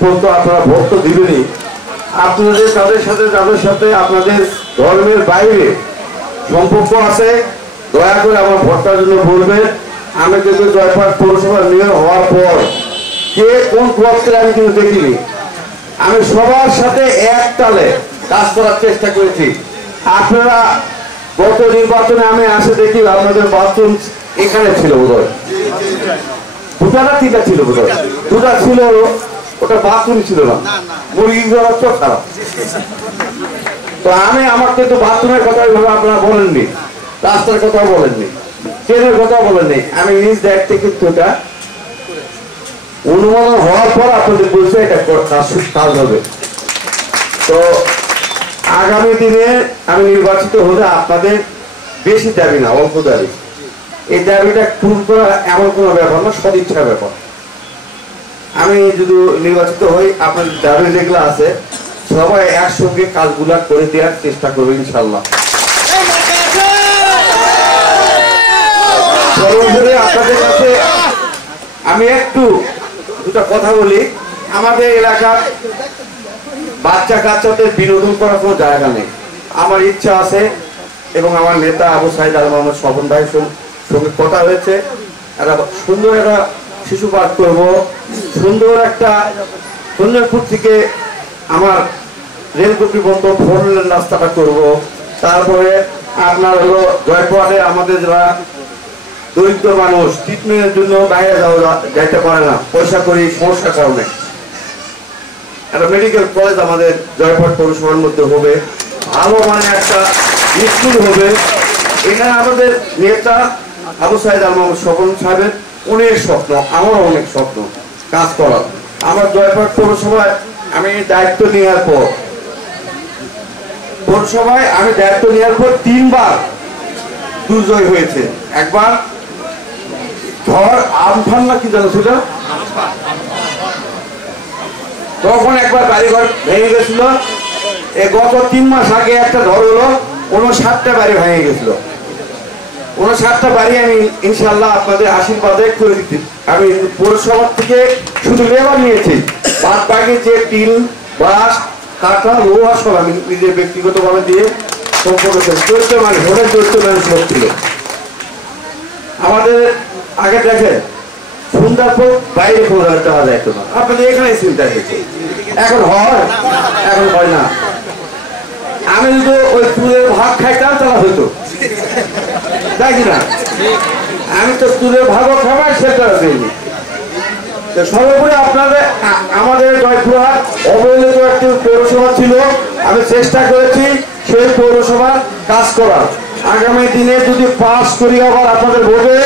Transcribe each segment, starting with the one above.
পর্যন্ত আপনারা ভোট তো দিবেনই, আপনাদের তাদের সাথে আপনাদের ধর্মের বাইরে সম্পর্ক আছে, দয়া করে আমার ভোটটার জন্য বলবেন। আমি কিন্তু জয়পুরহাট পৌরসভার মেয়র হওয়ার পর কে কোন পক্ষে আমি কিন্তু দেখিনি, আমি সবার সাথে এক তালে কাজ করার চেষ্টা করেছি। আপনারা গত নির্বাচনে আমি আসে দেখি আপনাদের বাথরুম এখানে ছিল বোধহয়, দুটা তিনটা ছিল বোধহয়, দুটা ছিল, ওটা বাথরুম ছিল না, মুরগি করার তো খারাপ। তো আমি আমাকে তো বাথরুমের কথা আপনারা বলেননি, রাস্তার কথা বলেননি, ট্রেনের কথা বলেননি, আমি নিজ দায়িত্বে কিন্তু এটা অনুমোদন হওয়ার পর আপনাদের বলছে এটা কাজ হবে। তো আগামী দিনে আমি নির্বাচিত হলে আপনাদের বেশি দাবি না, অল্প দাবি, এই দাবিটা পূরণ করা এমন কোনো ব্যাপার না, সদিচ্ছার ব্যাপার। আমি যদি নির্বাচিত হই আপনাদের দাবি যেগুলো আছে সবাই একসঙ্গে কাজগুলা করে দেওয়ার চেষ্টা করবো ইনশাল্লাহ। সর্বোপরি আপনাদের কাছে আমি একটু দুটা কথা বলি। আমাদের এলাকার বাচ্চা কাচ্চাদের বিনোদন করার কোনো জায়গা নেই। আমার ইচ্ছা আছে এবং আমার নেতা আবু সাইদ আল মোহাম্মদ স্বপন ভাইয়ের সঙ্গে কথা হয়েছে, একটা সুন্দর একটা শিশু পার্ক করবো, সুন্দর একটা সুন্দরপুর থেকে আমার রেলপট্টি বন্ধ 4 লেন রাস্তাটা করবো। তারপরে আপনার হলো জয়পুরহাটে আমাদের যারা দরিদ্র মানুষ ট্রিটমেন্টের জন্য বাইরে যাইতে পারে না, পয়সা করি সমস্যার কারণে, একটা মেডিকেল কলেজ আমাদের জয়পুরহাট পৌরসভার মধ্যে হবে, ভালো মানে একটা স্কুল হবে। এখানে আমাদের নেতা আবু সাইদ আল মোহাম্মদ স্বপন সাহেবের অনেক স্বপ্ন, আমারও অনেক স্বপ্ন কাজ করার। আমার জয়পুরহাট পৌরসভায় আমি দায়িত্ব নেওয়ার পর আমি দায়িত্ব নেওয়ার পর 3 বার দুর্যোগ হয়েছে। একবার ঝড় আমফান না কি জানো সেটা, তখন একবার বাড়িঘর ভেঙে গেছিল। গত 3 মাস আগে একটা ঝড় হলো, 59টা বাড়ি ভেঙে গেছিল। 59টা বাড়ি আমি ইনশাল্লাহ আপনাদের আশীর্বাদে করে দিচ্ছি। আমি পৌরসভা থেকে শুধু লেবার নিয়েছি, বাদ বাকি যে টিন বাঁশ কাঠা লোহা সব আমি নিজের ব্যক্তিগতভাবে দিয়ে সম্পর্ক চরিত্র মানে ভোটের চরিত্র মানুষ ছিল। আমাদের আগে দেখেন সন্ধ্যার পর বাইরে খোঁজা যাওয়া যায় না, আপনাদের এখানে চিন্তা হয়েছে, এখন হয়? এখন হয় না। আমি যদি ওই চুলের ভাগ খাইতাম তাহলে হইতো, তাই কিনা? আমি তো চুলের ভাগও খাবার সেটা দিইনি। সর্বোপরি আপনাদের আমাদের জয়পুরহাট অবহেলিত একটি পৌরসভা ছিল, আমি চেষ্টা করেছি সেই পৌরসভার কাজ করার। আগামী দিনে যদি পাস করি আবার আপনাদের ভোটে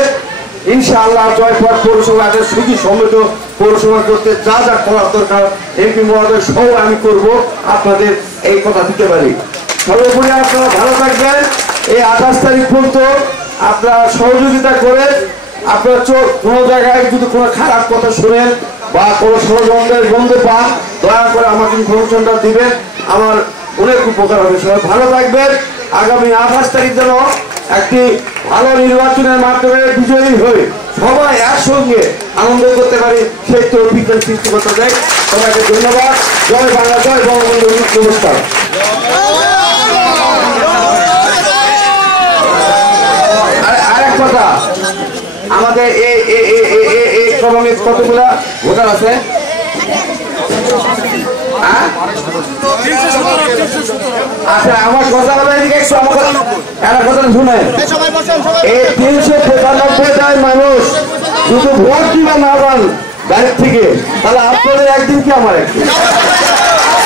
ইনশাআল্লাহ জয়পুরহাট পৌরসভা এদের সুখী সমৃদ্ধ পৌরসভা করতে যা যা করার দরকার এমপি মহোদয় সহ আমি করব, আপনাদের এই কথা দিতে পারি। সর্বোপরি আপনারা ভালো থাকবেন। এই 28 তারিখ পর্যন্ত আপনারা সহযোগিতা করে আপনারা কোনো জায়গায় যদি কোনো খারাপ কথা শুনেন বা কোনো ষড়যন্ত্রের গন্ধ পান দয়া করে আমাকে ইনফরমেশনটা দিবেন, আমার অনেক উপকার হবে। সবাই ভালো থাকবেন। আগামী 28 তারিখ যেন একটি ভালো নির্বাচনের মাধ্যমে বিজয়ী হয়ে সবাই একসঙ্গে আনন্দ করতে পারি সেই তৌফিকের সৃষ্টি করতে দেয়। সবাইকে ধন্যবাদ। জয় বাংলা, জয় বঙ্গবন্ধু। নমস্কার। আরেক কথা, আমাদের এই কলোনির কতগুলা ভোটার আছে? আচ্ছা, আমার কথা বলে এদিকে একটু আমার কথা শুনেন। এই 395 মানুষ শুধু ভোট দিবে না যান গাড়ির থেকে, তাহলে আপনাদের একদিন কি আমার একদিন।